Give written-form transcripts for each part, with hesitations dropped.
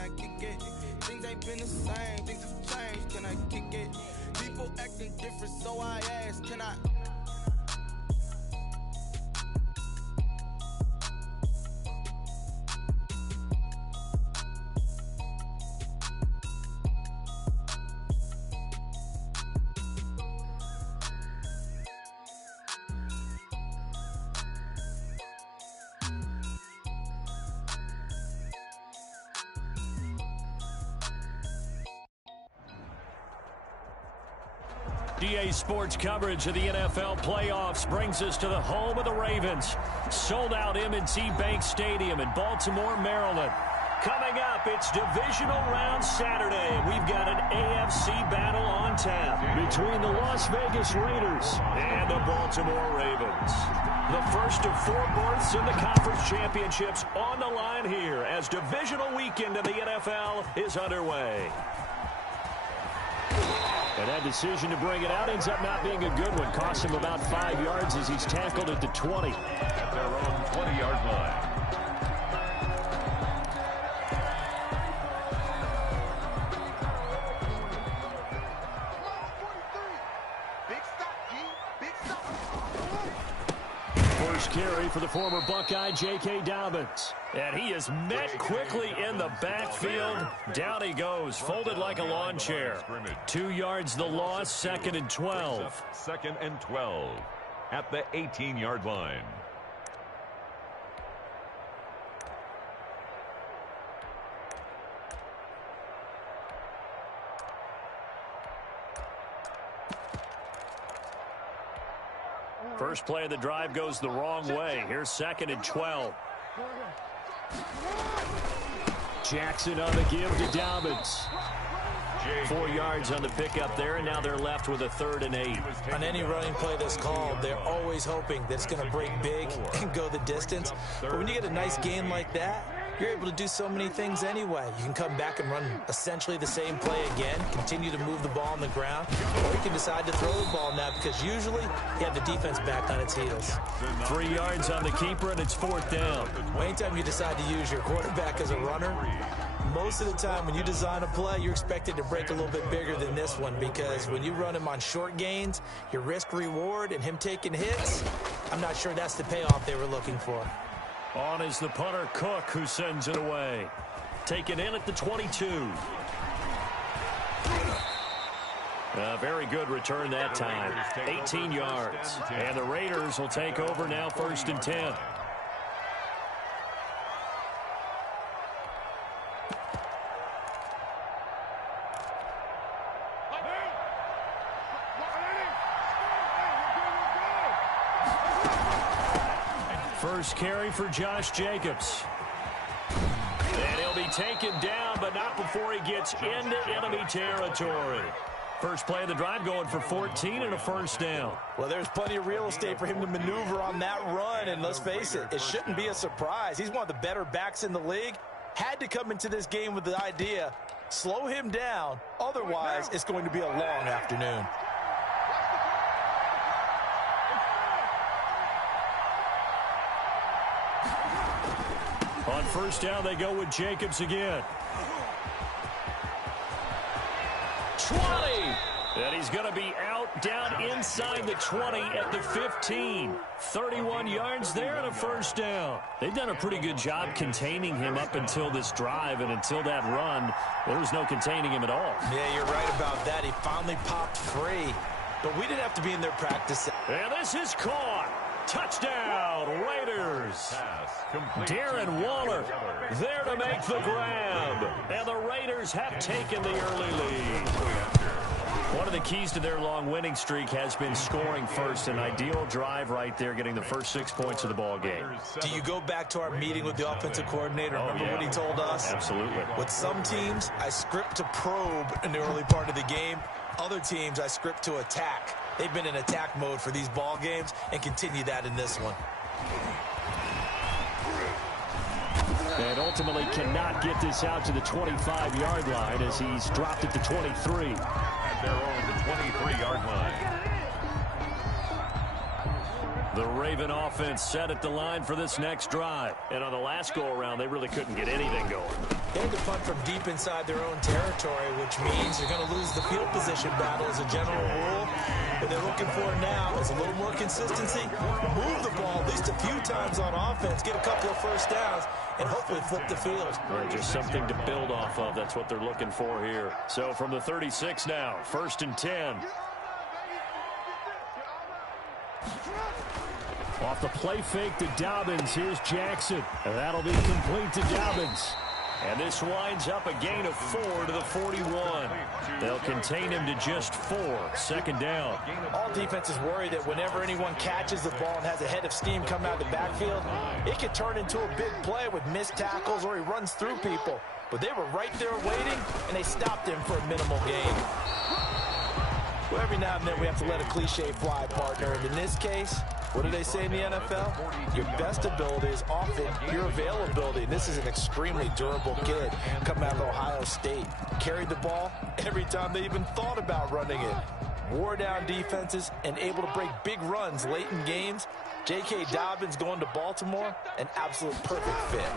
I kick it? Things ain't been the same, things have changed, can I kick it? People acting different, so I ask, can I? DA Sports coverage of the NFL playoffs brings us to the home of the Ravens. Sold out M&T Bank Stadium in Baltimore, Maryland. Coming up, it's divisional round Saturday. We've got an AFC battle on tap between the Las Vegas Raiders and the Baltimore Ravens. The first of 4 berths in the conference championships on the line here as divisional weekend in the NFL is underway. And that decision to bring it out ends up not being a good one. Cost him about 5 yards as he's tackled at the 20. At their own 20-yard line. First carry for the former Buckeye, J.K. Dobbins. And he is met quickly in the backfield. Down he goes, folded like a lawn chair. 2 yards the loss, 2nd and 12. 2nd and 12 at the 18-yard line. First play of the drive goes the wrong way. Here's 2nd and 12. Jackson on the give to Dobbins. 4 yards on the pickup there, and now they're left with a 3rd and 8. On any running play that's called, they're always hoping that it's going to break big and go the distance. But when you get a nice gain like that, you're able to do so many things anyway. You can come back and run essentially the same play again, continue to move the ball on the ground, or you can decide to throw the ball now because usually you have the defense back on its heels. 3 yards on the keeper, and it's 4th down. Anytime you decide to use your quarterback as a runner, most of the time when you design a play, you're expected to break a little bit bigger than this one because when you run him on short gains, your risk-reward and him taking hits, I'm not sure that's the payoff they were looking for. On is the punter, Cook, who sends it away. Taken in at the 22. A very good return that time. 18 yards. And the Raiders will take over now, 1st and 10. First carry for Josh Jacobs. And he'll be taken down, but not before he gets into enemy territory. First play of the drive going for 14 and a 1st down. Well, there's plenty of real estate for him to maneuver on that run, and let's face it, it shouldn't be a surprise. He's one of the better backs in the league. Had to come into this game with the idea, slow him down, otherwise it's going to be a long afternoon. On 1st down, they go with Jacobs again. 20! And he's going to be out down inside the 20 at the 15. 31 yards there and a 1st down. They've done a pretty good job containing him up until this drive, and until that run, there was no containing him at all. Yeah, you're right about that. He finally popped free, but we didn't have to be in there practicing. And this is caught. Touchdown, Raiders. Darren Waller there to make the grab. And the Raiders have taken the early lead. One of the keys to their long winning streak has been scoring first. An ideal drive right there, getting the first 6 points of the ball game. Do you go back to our meeting with the offensive coordinator? Remember what he told us? Absolutely. With some teams, I script to probe in the early part of the game. Other teams, I script to attack. They've been in attack mode for these ball games and continue that in this one. And ultimately cannot get this out to the 25-yard line as he's dropped at the 23. At their own 23-yard line. The Raven offense set at the line for this next drive. And on the last go-around, they really couldn't get anything going. They had to punt from deep inside their own territory, which means you're going to lose the field position battle as a general rule. What they're looking for now is a little more consistency. Move the ball at least a few times on offense, get a couple of first downs, and hopefully flip the field. Just something to build off of. That's what they're looking for here. So from the 36 now, 1st and 10. Off the play fake to Dobbins. Here's Jackson. And that'll be complete to Dobbins. And this winds up a gain of 4 to the 41. They'll contain him to just 4. 2nd down. All defenses worry that whenever anyone catches the ball and has a head of steam come out of the backfield, it could turn into a big play with missed tackles or he runs through people. But they were right there waiting, and they stopped him for a minimal gain. Well, every now and then we have to let a cliche fly, partner. And in this case, what do they say in the NFL? Your best ability is often your availability. And this is an extremely durable kid coming out of Ohio State. Carried the ball every time they even thought about running it. Wore down defenses and able to break big runs late in games. J.K. Dobbins going to Baltimore, an absolute perfect fit.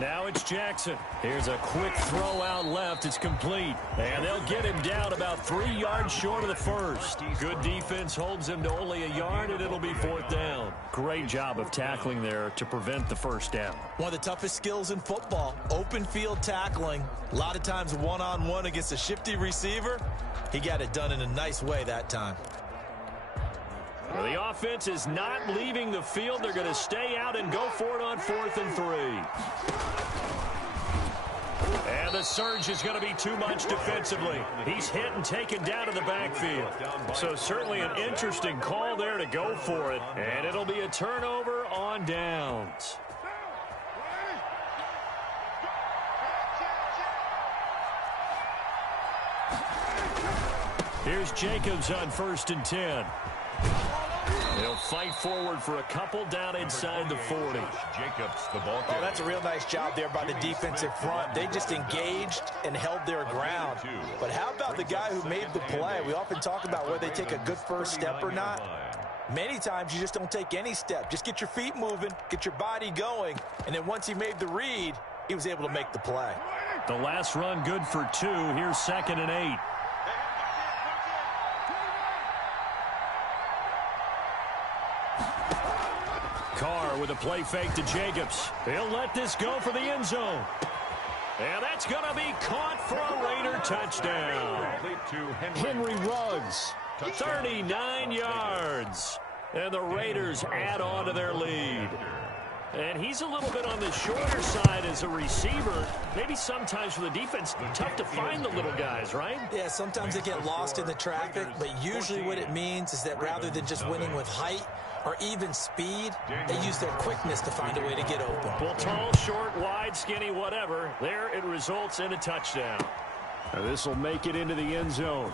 Now it's Jackson. Here's a quick throw out left. It's complete. And they'll get him down about 3 yards short of the first. Good defense holds him to only a yard, and it'll be 4th down. Great job of tackling there to prevent the first down. One of the toughest skills in football, open field tackling. A lot of times one-on-one against a shifty receiver. He got it done in a nice way that time. Well, the offense is not leaving the field. They're going to stay out and go for it on 4th and 3. And the surge is going to be too much defensively. He's hit and taken down to the backfield. So certainly an interesting call there to go for it. And it'll be a turnover on downs. Here's Jacobs on 1st and 10. They'll fight forward for a couple down inside the 40. Jacobs, the ball. Oh, that's a real nice job there by the defensive front. They just engaged and held their ground. But how about the guy who made the play? We often talk about whether they take a good first step or not. Many times you just don't take any step. Just get your feet moving, get your body going, and then once he made the read, he was able to make the play. The last run good for 2. Here's 2nd and 8. Carr with a play fake to Jacobs. He'll let this go for the end zone. And that's going to be caught for a Raider touchdown. Henry Ruggs, 39 yards. And the Raiders add on to their lead. And he's a little bit on the shorter side as a receiver. Maybe sometimes for the defense, tough to find the little guys, right? Yeah, sometimes they get lost in the traffic, but usually what it means is that rather than just winning with height or even speed, they use their quickness to find a way to get open. Well, tall, short, wide, skinny, whatever. There it results in a touchdown. Now this will make it into the end zone.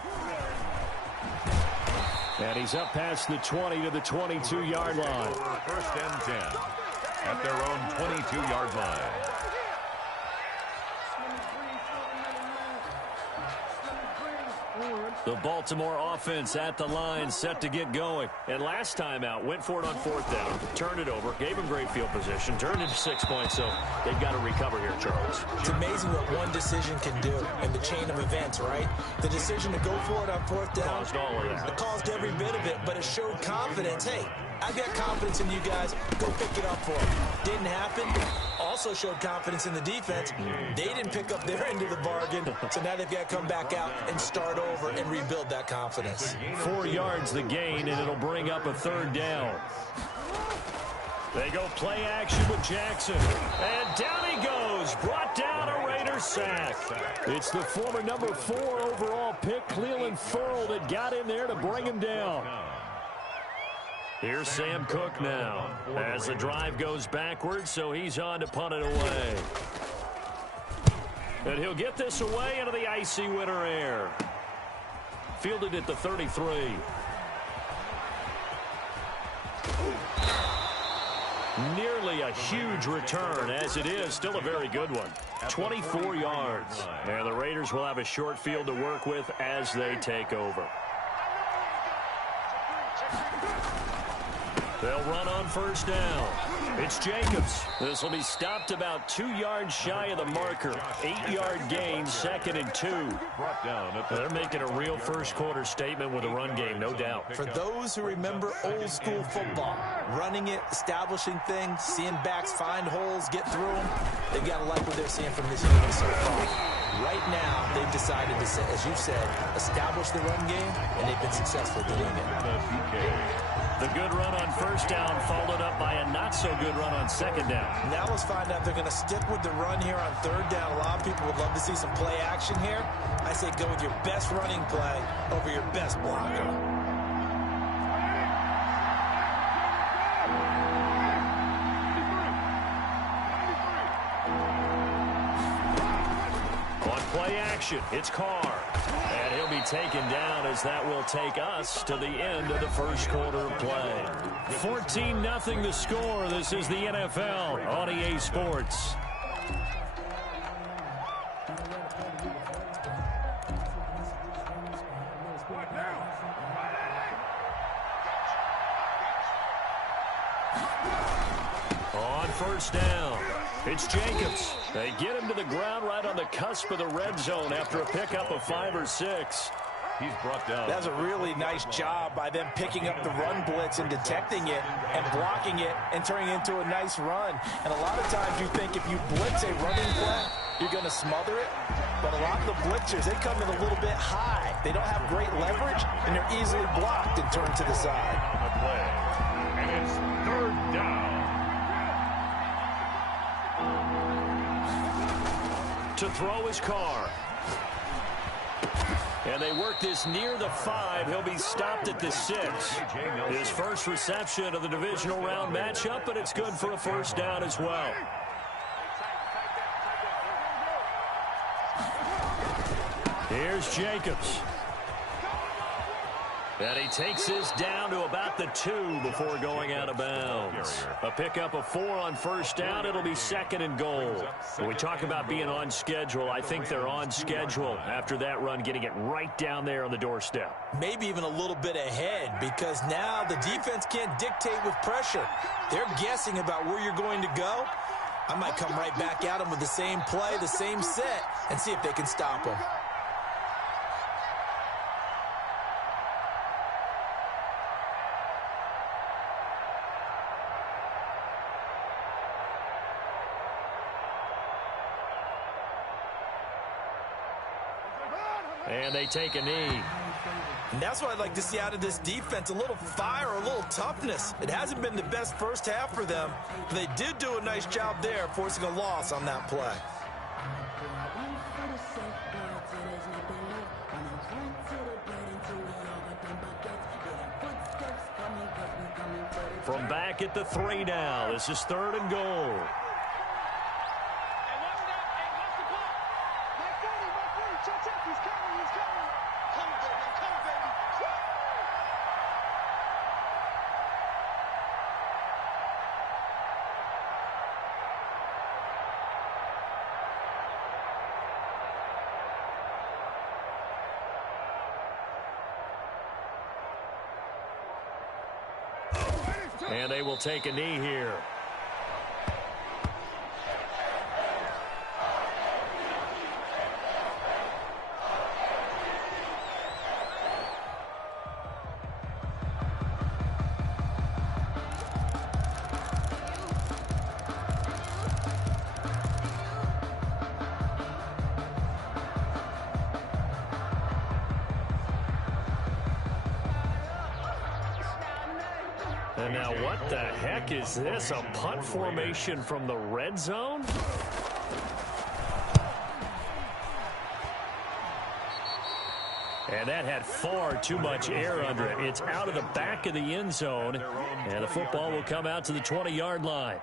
And he's up past the 20 to the 22-yard line. 1st and 10 at their own 22-yard line. The Baltimore offense at the line, set to get going. And last time out, went for it on 4th down, turned it over, gave him great field position, turned into 6 points, so they've got to recover here, Charles. It's amazing what one decision can do in the chain of events, right? The decision to go for it on 4th down. Caused all of that. It caused every bit of it, but it showed confidence. Hey, I've got confidence in you guys. Go pick it up for them. Didn't happen. Also showed confidence in the defense. They didn't pick up their end of the bargain, so now they've got to come back out and start over and rebuild that confidence. 4 yards the gain, and it'll bring up a 3rd down. They go play action with Jackson. And down he goes. Brought down a Raider sack. It's the former number 4 overall pick, Clelin Ferrell, that got in there to bring him down. Here's Sam Cook now as the drive goes backwards, so he's on to punt it away. And he'll get this away into the icy winter air. Fielded at the 33. Nearly a huge return, as it is still a very good one. 24 yards. And the Raiders will have a short field to work with as they take over. They'll run on first down. It's Jacobs. This will be stopped about 2 yards shy of the marker. 8-yard gain, 2nd and 2. They're making a real first-quarter statement with a run game, no doubt. For those who remember old-school football, running it, establishing things, seeing backs find holes, get through them, they've got to like what they're seeing from this unit so far. Right now, they've decided to, as you said, establish the run game, and they've been successful doing it. The good run on first down followed up by a not-so-good run on second down. Now let's find out if they're going to stick with the run here on third down. A lot of people would love to see some play action here. I say go with your best running play over your best blocker. Play action. It's Carr. And he'll be taken down as that will take us to the end of the first quarter of play. 14-0 the score. This is the NFL on EA Sports. On first down, it's Jacobs. They get him to the ground right on the cusp of the red zone after a pickup of 5 or 6. He's brought down. That's a really nice job by them picking up the run blitz and detecting it and blocking it and turning it into a nice run. And a lot of times you think if you blitz a running play, you're going to smother it. But a lot of the blitzers, they come in a little bit high. They don't have great leverage, and they're easily blocked and turned to the side. A play. And it's third down. To throw his Carr. And they work this near the 5. He'll be stopped at the 6. His first reception of the divisional round matchup, but it's good for a first down as well. Here's Jacobs. And he takes this down to about the 2 before going out of bounds. A pickup of 4 on first down. It'll be 2nd and goal. When we talk about being on schedule, I think they're on schedule after that run, getting it right down there on the doorstep. Maybe even a little bit ahead, because now the defense can't dictate with pressure. They're guessing about where you're going to go. I might come right back at them with the same play, the same set, and see if they can stop them. And they take a knee. And that's what I'd like to see out of this defense, a little fire, a little toughness. It hasn't been the best first half for them. But they did do a nice job there, forcing a loss on that play. From back at the 3 now, this is 3rd and goal. And they will take a knee here. And now what the heck is this? A punt formation from the red zone? And that had far too much air under it. It's out of the back of the end zone. And the football will come out to the 20-yard line.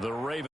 The Ravens.